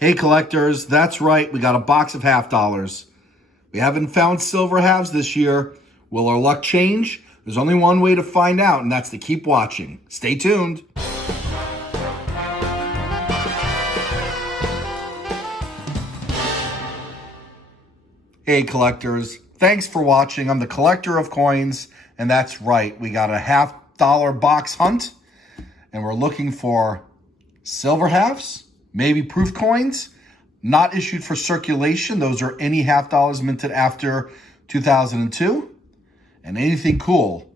Hey collectors, that's right, we got a box of half dollars. We haven't found silver halves this year. Will our luck change? There's only one way to find out, and that's to keep watching. Stay tuned. Hey collectors, thanks for watching. I'm the collector of coins, and that's right, we got a half-dollar box hunt, and we're looking for silver halves, maybe proof coins, not issued for circulation. Those are any half dollars minted after 2002, and anything cool.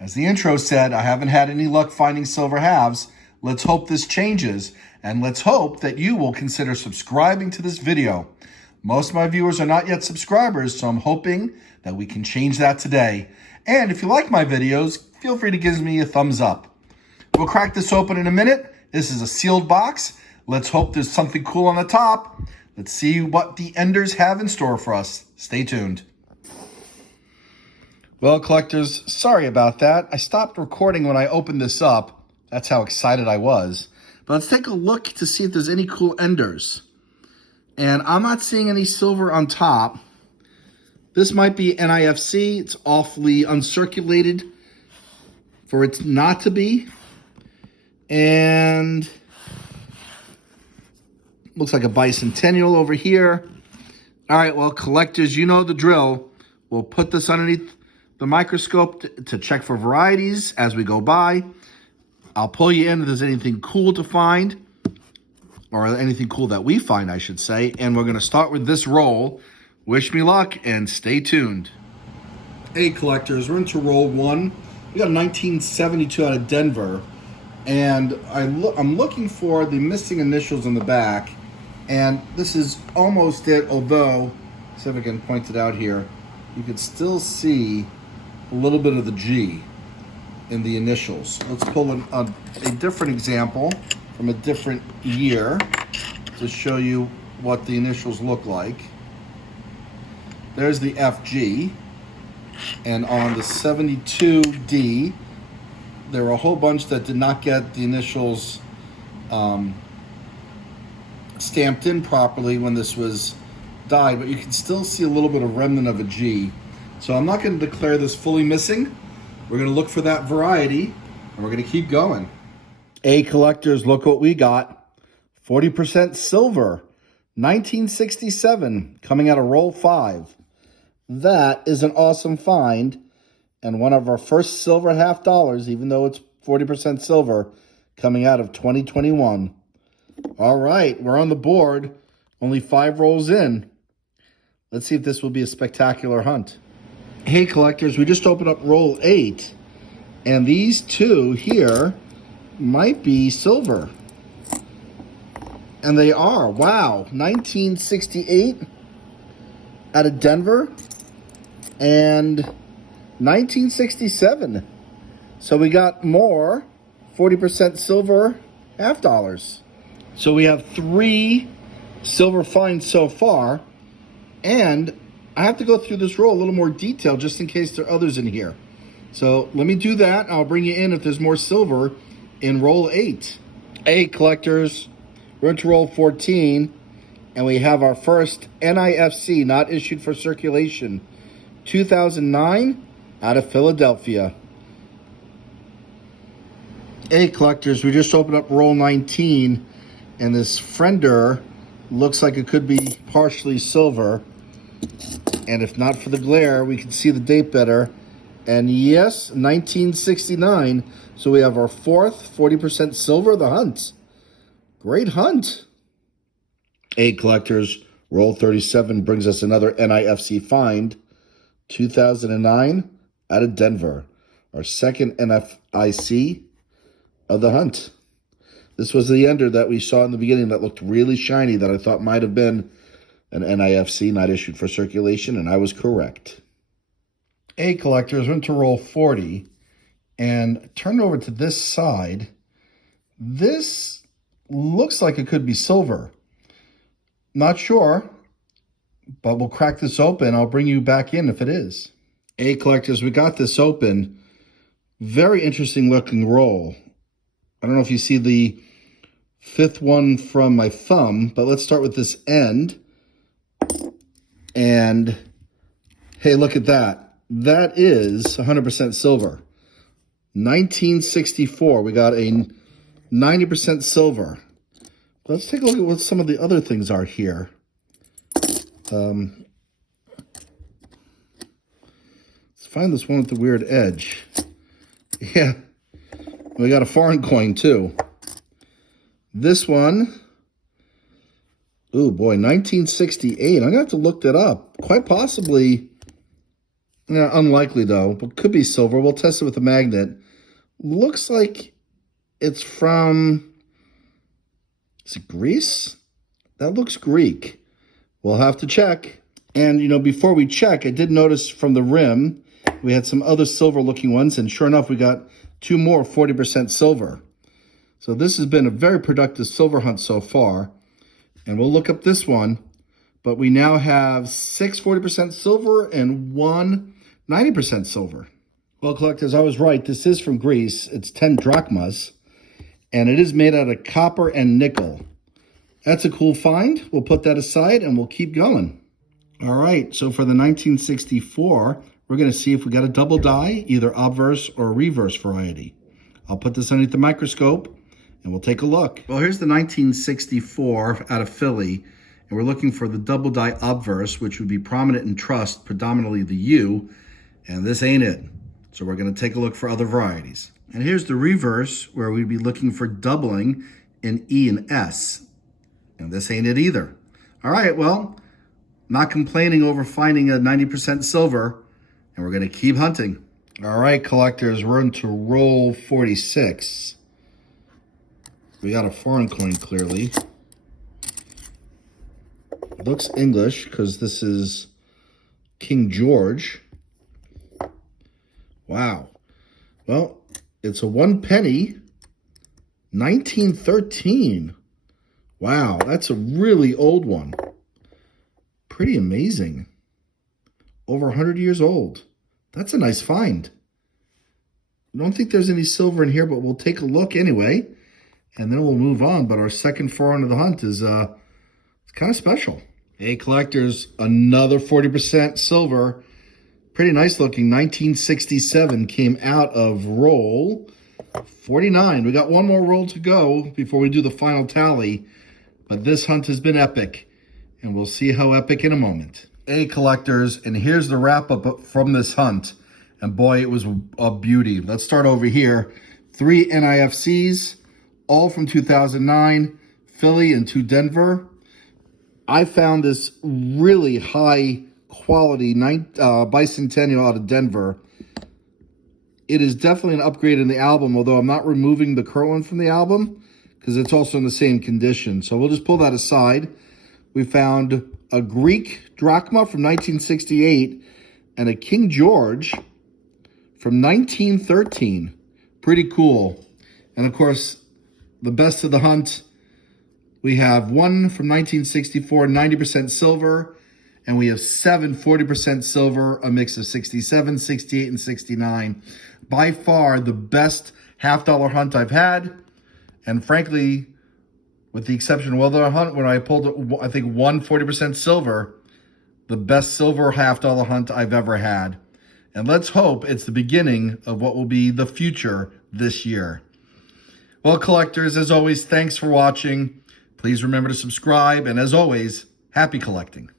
As the intro said, I haven't had any luck finding silver halves. Let's hope this changes, and let's hope that you will consider subscribing to this video. Most of my viewers are not yet subscribers, so I'm hoping that we can change that today. And if you like my videos, feel free to give me a thumbs up. We'll crack this open in a minute. This is a sealed box. Let's hope there's something cool on the top. Let's see what the enders have in store for us. Stay tuned. Well, collectors, sorry about that. I stopped recording when I opened this up. That's how excited I was. But let's take a look to see if there's any cool enders. And I'm not seeing any silver on top. This might be NIFC. It's awfully uncirculated for it not to be. And looks like a bicentennial over here. All right, well, collectors, you know the drill. We'll put this underneath the microscope to check for varieties as we go by. I'll pull you in if there's anything cool to find, or anything cool that we find, I should say. And we're going to start with this roll. Wish me luck and stay tuned. Hey, collectors, we're into roll one. We got a 1972 out of Denver. And I'm looking for the missing initials in the back. And this is almost it, although, see if I can point it out here, you can still see a little bit of the G in the initials. Let's pull a different example from a different year to show you what the initials look like. There's the FG, and on the 72D, there were a whole bunch that did not get the initials stamped in properly when this was dyed, but you can still see a little bit of remnant of a G. So I'm not going to declare this fully missing. We're going to look for that variety, and we're going to keep going. Hey collectors, look what we got. 40% silver, 1967, coming out of roll 5. That is an awesome find, and one of our first silver half dollars, even though it's 40% silver, coming out of 2021. All right, we're on the board. Only 5 rolls in. Let's see if this will be a spectacular hunt. Hey collectors, we just opened up roll 8, and these two here might be silver. And they are. Wow. 1968 out of Denver and 1967. So we got more 40% silver half dollars. So we have 3 silver finds so far, and I have to go through this roll a little more detail just in case there are others in here. So let me do that. I'll bring you in if there's more silver in roll 8. Hey collectors, we're into roll 14, and we have our first NIFC, not issued for circulation, 2009 out of Philadelphia. Hey collectors, we just opened up roll 19, and this Friender looks like it could be partially silver. And if not for the glare, we can see the date better. And yes, 1969. So we have our 4th 40% silver, the hunt. Great hunt. Hey collectors, roll 37 brings us another NIFC find. 2009 out of Denver. Our second NFIC of the hunt. This was the ender that we saw in the beginning that looked really shiny that I thought might have been an NIFC, not issued for circulation, and I was correct. Hey collectors, went to roll 40 and turned over to this side. This looks like it could be silver. Not sure, but we'll crack this open. I'll bring you back in if it is. Hey collectors, we got this open. Very interesting looking roll. I don't know if you see the fifth one from my thumb, but let's start with this end. And hey, look at that. That is 100% silver. 1964, we got a 90% silver. Let's take a look at what some of the other things are here. Let's find this one with the weird edge. Yeah, we got a foreign coin too. This one, oh boy, 1968. I'm gonna have to look that up. Quite possibly, unlikely though, but could be silver. We'll test it with a magnet. Looks like it's from, is it Greece? That looks Greek. We'll have to check. And, before we check, I did notice from the rim, we had some other silver-looking ones, and sure enough, we got two more 40% silver. So this has been a very productive silver hunt so far. And we'll look up this one, but we now have 6 40% silver and 1 90% silver. Well, collectors, I was right. This is from Greece. It's 10 drachmas, and it is made out of copper and nickel. That's a cool find. We'll put that aside, and we'll keep going. All right, so for the 1964, we're going to see if we got a double die, either obverse or reverse variety. I'll put this underneath the microscope, and we'll take a look. Well, here's the 1964 out of Philly, and we're looking for the double die obverse, which would be prominent in trust, predominantly the U, and this ain't it. So we're going to take a look for other varieties. And here's the reverse, where we'd be looking for doubling in E and S, and this ain't it either. All right, well, not complaining over finding a 90% silver, and we're going to keep hunting. All right, collectors, we're into roll 46. We got a foreign coin, clearly. It looks English, because this is King George. Wow. Well, it's a 1 penny, 1913. Wow, that's a really old one. Pretty amazing. Over 100 years old. That's a nice find. I don't think there's any silver in here, but we'll take a look anyway, and then we'll move on. But our second foreign of the hunt is it's kind of special. Hey, collectors, another 40% silver. Pretty nice looking. 1967 came out of roll 49. We got one more roll to go before we do the final tally, but this hunt has been epic, and we'll see how epic in a moment. Hey, collectors, and here's the wrap-up from this hunt, and boy, it was a beauty. Let's start over here. 3 NIFCs, all from 2009, Philly and 2 Denver. I found this really high quality bicentennial out of Denver. It is definitely an upgrade in the album, although I'm not removing the current one from the album because it's also in the same condition. So we'll just pull that aside. We found a Greek drachma from 1968 and a King George from 1913. Pretty cool. And of course, the best of the hunt, we have one from 1964, 90% silver, and we have 7 40% silver, a mix of 67, 68, and 69. By far the best half-dollar hunt I've had, and frankly, with the exception of other hunt when I pulled, I think, 40% silver, the best silver half-dollar hunt I've ever had. And let's hope it's the beginning of what will be the future this year. Well, collectors, as always, thanks for watching. Please remember to subscribe, and as always, happy collecting.